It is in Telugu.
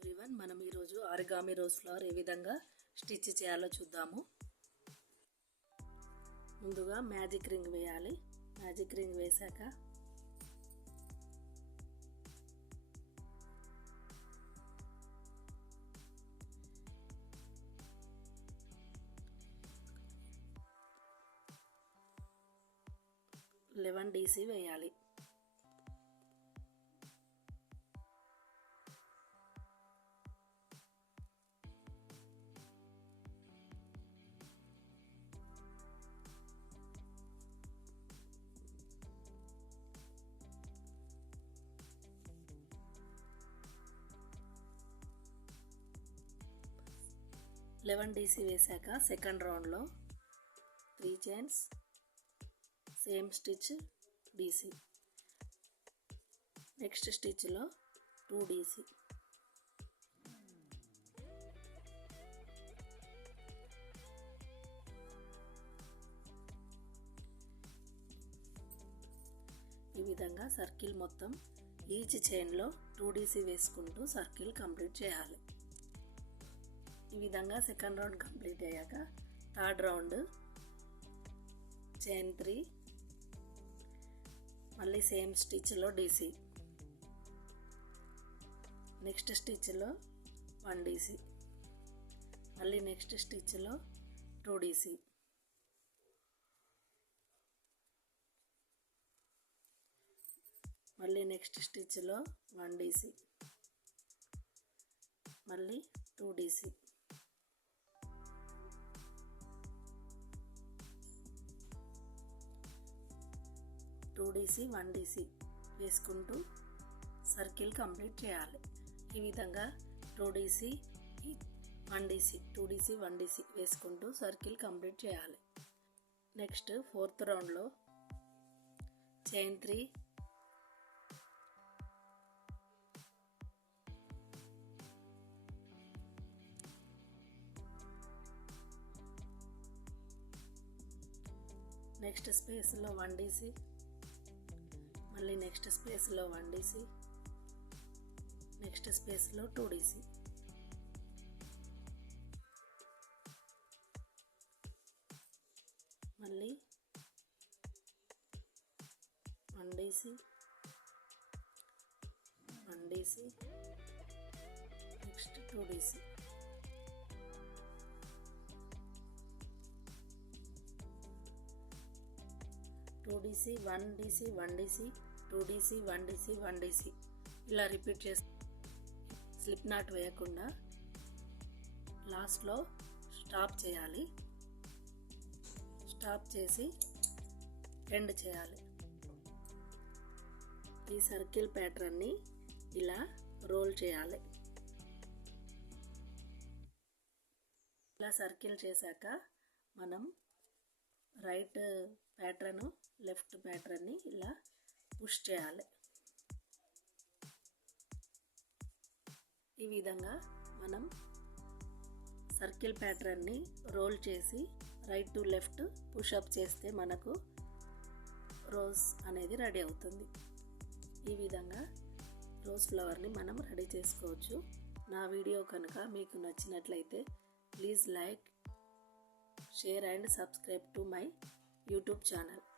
ఎవ్రీవన్, మనం ఈరోజు ఆరిగామి రోజ్ ఫ్లవర్ ఏ విధంగా స్టిచ్ చేయాలో చూద్దాము. ముందుగా మ్యాజిక్ రింగ్ వేయాలి. మ్యాజిక్ రింగ్ వేశాక DC వేయాలి. DC వేశాక సెకండ్ రౌండ్లో 3 chains, same stitch DC. Next స్టిచ్లో 2 DC. ఈ విధంగా సర్కిల్ మొత్తం ఈచ్ చైన్లో 2 DC వేసుకుంటూ సర్కిల్ కంప్లీట్ చేయాలి. ఈ విధంగా సెకండ్ రౌండ్ కంప్లీట్ అయ్యాక థర్డ్ రౌండ్ చైన్ 3, మళ్ళీ సేమ్ స్టిచ్లో DC. నెక్స్ట్ స్టిచ్లో 1 DC, మళ్ళీ నెక్స్ట్ స్టిచ్లో 2 DC. మళ్ళీ నెక్స్ట్ స్టిచ్లో 1 DC, మళ్ళీ 2 DC. టూ DC 1 DC వేసుకుంటూ సర్కిల్ కంప్లీట్ చేయాలి. ఈ విధంగా 2 DC 1 DC 2 DC 1 DC వేసుకుంటూ సర్కిల్ కంప్లీట్ చేయాలి. నెక్స్ట్ ఫోర్త్ రౌండ్లో చైన్ 3, నెక్స్ట్ స్పేస్లో 1 DC, మళ్ళీ నెక్స్ట్ స్పేస్లో 1 DC, నెక్స్ట్ స్పేస్లో 2 DC. మళ్ళీ 1 DC, 1 DC, next 2 DC. Two DC 1 DC 1 DC 2 DC 1 DC 1 DC ఇలా రిపీట్ చేసి స్లిప్ నాట్ వేయకుండా లాస్ట్లో స్టాప్ చేయాలి. స్టాప్ చేసి ఎండ్ చేయాలి. ఈ సర్కిల్ ప్యాటర్న్ని ఇలా రోల్ చేయాలి. ఇలా సర్కిల్ చేశాక మనం రైట్ ప్యాటర్న్ లెఫ్ట్ ప్యాటర్న్ని ఇలా పుష్ చేయాలి. ఈ విధంగా మనం సర్కిల్ ప్యాటర్న్ని రోల్ చేసి రైట్ టు లెఫ్ట్ పుషప్ చేస్తే మనకు రోజ్ అనేది రెడీ అవుతుంది. ఈ విధంగా రోజ్ ఫ్లవర్ని మనం రెడీ చేసుకోవచ్చు. నా వీడియో కనుక మీకు నచ్చినట్లయితే please like, share and subscribe to my YouTube channel.